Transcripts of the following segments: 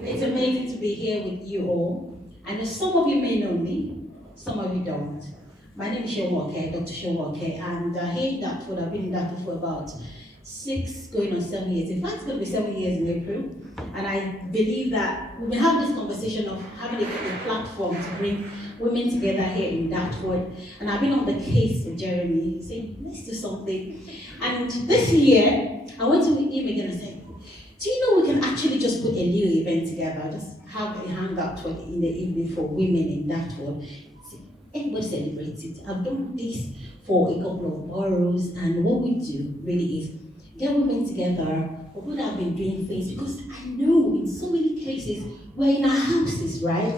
It's amazing to be here with you all. I know some of you may know me, some of you don't. My name is Sheun, Dr. Sheun, and here in Dartford, I've been in Dartford for about 6 going on 7 years. In fact, it's going to be 7 years in April. And I believe that we've been having this conversation of having a platform to bring women together here in Dartford. And I've been on the case with Jeremy, saying, let's do something. And this year, I went to him again and said, do you know we can actually just put a little event together, just have a hangout in the evening for women in Dartford. Everybody celebrates it. I've done this for a couple of boroughs, and what we do really is get women together. People that have been doing things, because I know in so many cases we're in our houses, right?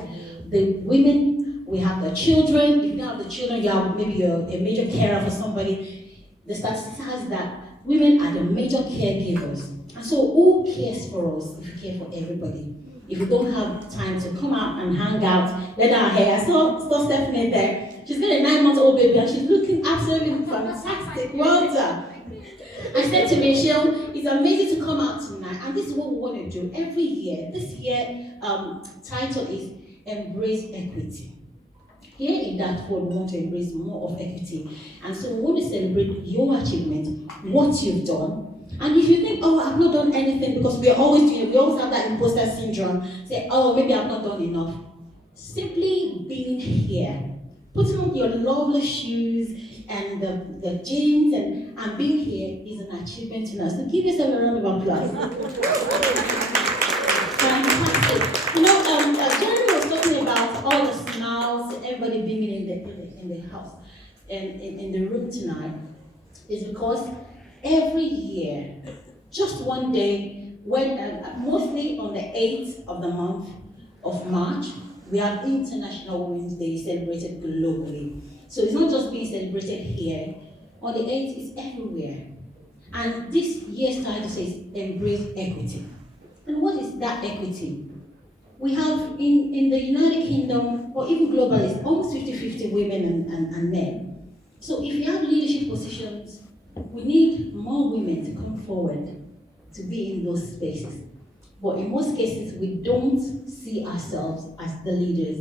The women, we have the children. If you don't have the children, you have maybe a major carer for somebody. The statistics has that women are the major caregivers. And so who cares for us if we care for everybody? If we don't have time to come out and hang out, let our hair. I saw Stephanie there. She's got a 9-month-old baby and she's looking absolutely fantastic. Well done. I said to Sheun, it's amazing to come out tonight, and this is what we want to do every year. This year, title is Embrace Equity. Here in Dartford, we want to embrace more of equity, and so we want to celebrate your achievement, what you've done. And if you think, oh, I've not done anything, because we always have that imposter syndrome, say, oh, maybe I've not done enough. Simply being here, putting on your lovely shoes and the jeans and being here is an achievement to us. So give yourself a round of applause. Fantastic. You know, Jeremy was talking about all the smiles, everybody being in the house and in the room tonight, is because every year, just one day, when mostly on the 8th of the month of March, we have International Women's Day celebrated globally. So it's not just being celebrated here. On the 8th, it's everywhere. And this year's title says Embrace Equity. And what is that equity? We have in the United Kingdom, or even globally, almost 50-50 women and men. So if you have leadership positions, we need more women to come forward to be in those spaces. But in most cases, we don't see ourselves as the leaders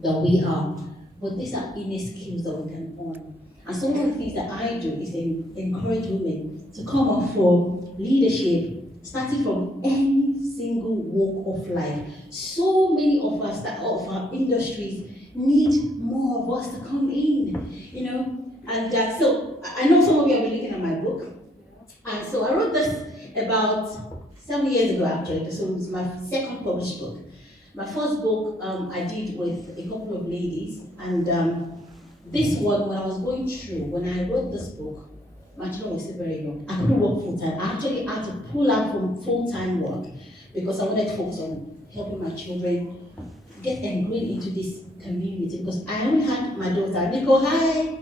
that we are. But these are inner skills that we can own. And some of the things that I do is encourage women to come up for leadership, starting from any single walk of life. So many of us of our industries need more of us to come in, you know. And so I know some of you have been looking at my book. And so I wrote this about 7 years ago, actually. So it was my second published book. My first book I did with a couple of ladies, and this one, when I was going through, when I wrote this book, my children was still very young. I couldn't work full-time. I actually had to pull out from full-time work because I wanted to focus on helping my children get ingrained into this community, because I only had my daughter, Nico, hi!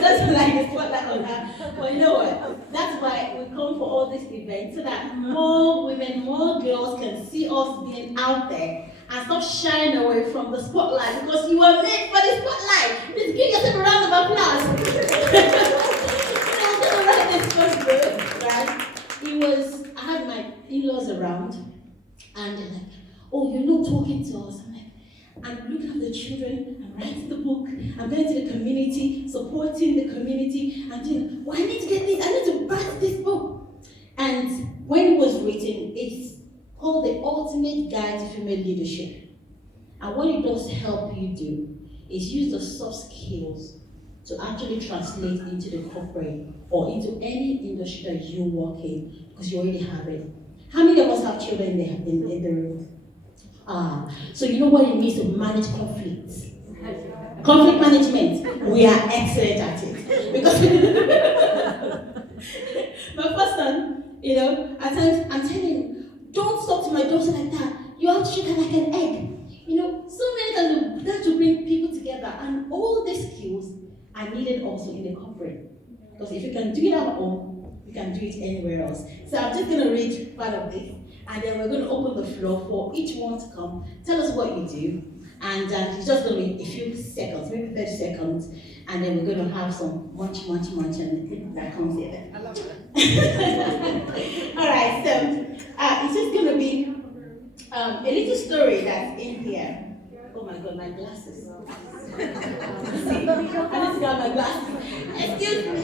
That's like a spotlight on her. But you know what? That's why we come for all these events, so that more women, more girls can see us being out there and stop shying away from the spotlight, because you were made for the spotlight. Please give yourself a round of applause. I'm gonna write this first book, right? I had my in-laws around, and they're like, oh, you're not talking to us. I'm looking at the children, I'm writing the book, I'm going to the community, supporting the community, and doing, well, I need to get this, I need to write this book. And when it was written, it's called The Ultimate Guide to Female Leadership. And what it does help you do is use the soft skills to actually translate into the corporate or into any industry that you work in, because you already have it. How many of us have children in the room? So you know what it means to manage conflicts. Conflict management, we are excellent at it. Because my first son, you know, at times I'm telling him, don't talk to my daughter like that. You have to treat her like an egg. You know, so many times that to bring people together, and all these skills are needed also in the corporate. Because if you can do it at home, you can do it anywhere else. So I'm just going to read part of this. And then we're going to open the floor for each one to come, tell us what you do, and it's just going to be a few seconds, maybe 30 seconds, and then we're going to have some munch, and that comes here. I love it. All right, so Oh my God, my glasses. See, I need to grab my glasses. Excuse me.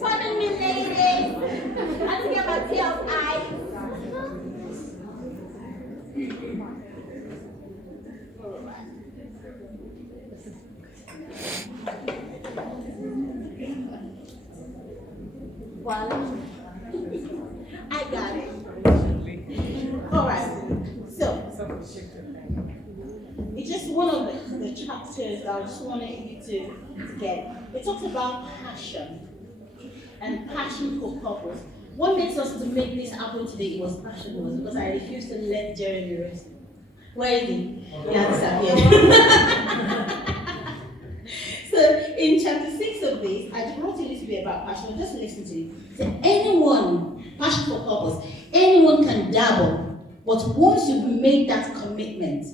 Pardon me, ladies. I didn't get my pair of eyes. Well, I got it. All right. So, it's just one of the chapters that I just wanted you to get. It talks about passion and passion for purpose. What makes us to make this happen today was passion, was because I refused to let Jeremy rest. Where is he? He has disappeared. So in chapter 6 of this, I just wrote a little bit about passion. Just listen to it. So anyone, passion for purpose, anyone can dabble, but once you've made that commitment,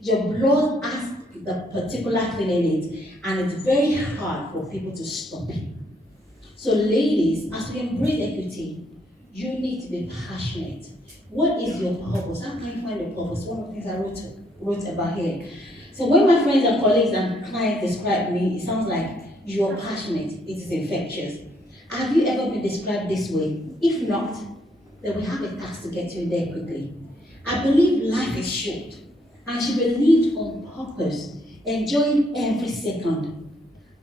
your blood asks the particular thing in it, and it's very hard for people to stop it. So ladies, as we embrace equity, you need to be passionate. What is your purpose? How can you find your purpose? One of the things I wrote about here. So when my friends and colleagues and clients describe me, it sounds like you're passionate. It is infectious. Have you ever been described this way? If not, then we have a task to get you there quickly. I believe life is short and should be lived on purpose, enjoying every second.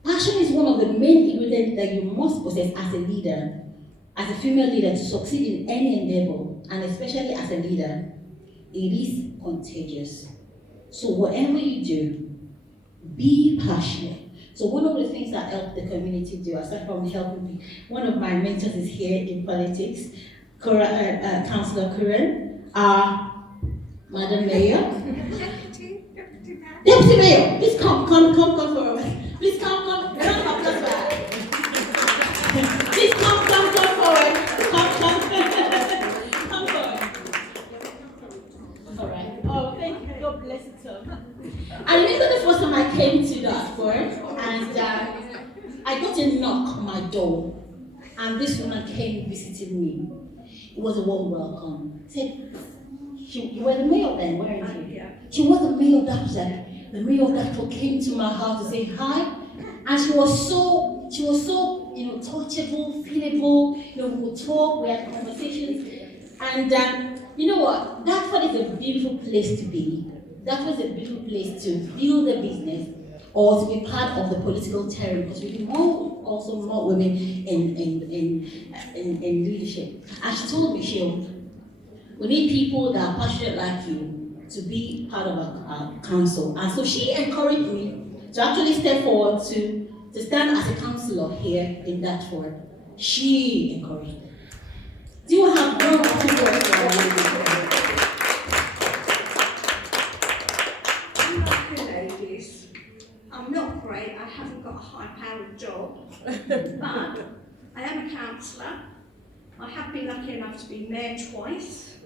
Passion is one of the main ingredients that you must possess as a leader, as a female leader, to succeed in any endeavor, and especially as a leader. It is contagious. So whatever you do, be passionate. So one of the things that help the community do, aside from helping me, one of my mentors is here in politics, Councillor Cllr, Madam Mayor. Deputy Mayor, please come forward. Please come. Please come forward. Come forward. All right. Oh, thank you. God bless you, Tom. I remember the first time I came to Dartford, and I got a knock on my door, and this woman came visiting me. It was a warm welcome. Said, you were the mayor then, weren't you? Yeah. She was the mayor of Dartford. The mayor of Dartford came to my house to say hi, and she was so touchable, feelable. We would talk, we had conversations, and you know what? Dartford is a beautiful place to be. Dartford is a beautiful place to build a business or to be part of the political terrain, because we need also more women in leadership. And she told me, Sheun, we need people that are passionate like you to be part of our council. And so she encouraged me to actually step forward to stand as a councillor here in Dartford. She encouraged me. Do you have one or two words for her? I'm like you ladies. I'm not great. I haven't got a high-powered job, but I am a councillor. I have been lucky enough to be mayor twice.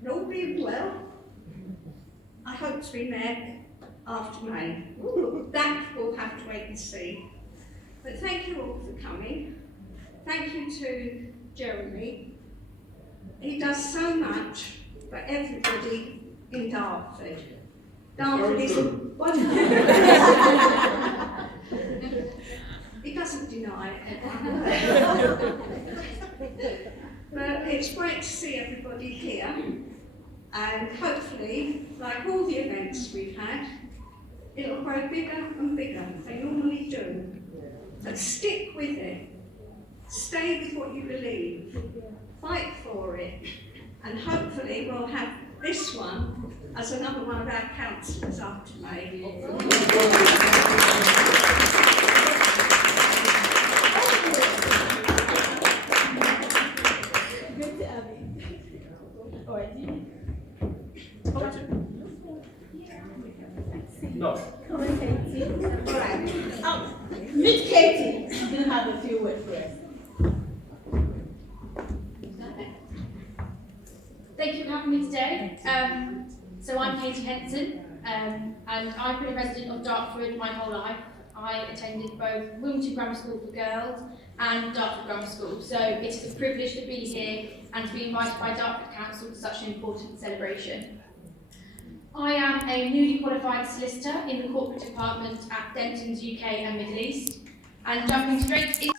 And all being well, I hope to be mayor after May. That we'll have to wait and see. But thank you all for coming. Thank you to Jeremy. He does so much for everybody in Dartford. Dartford is wonderful. He doesn't deny it. But it's great to see everybody here, and hopefully, like all the events we've had, it'll grow bigger and bigger. They normally do. But stick with it. Stay with what you believe. Fight for it. And hopefully we'll have this one as another one of our councillors after May. Good to have you. All right, No. Come on, Katie. All right. Meet Katie. She's going to have a few words for us. Thank you for having me today. So I'm Katie Henson, and I've been a resident of Dartford my whole life. I attended both Wilmington Grammar School for Girls and Dartford Grammar School, so it is a privilege to be here and to be invited by Dartford Council to such an important celebration. I am a newly qualified solicitor in the corporate department at Denton's UK and Middle East, and jumping straight into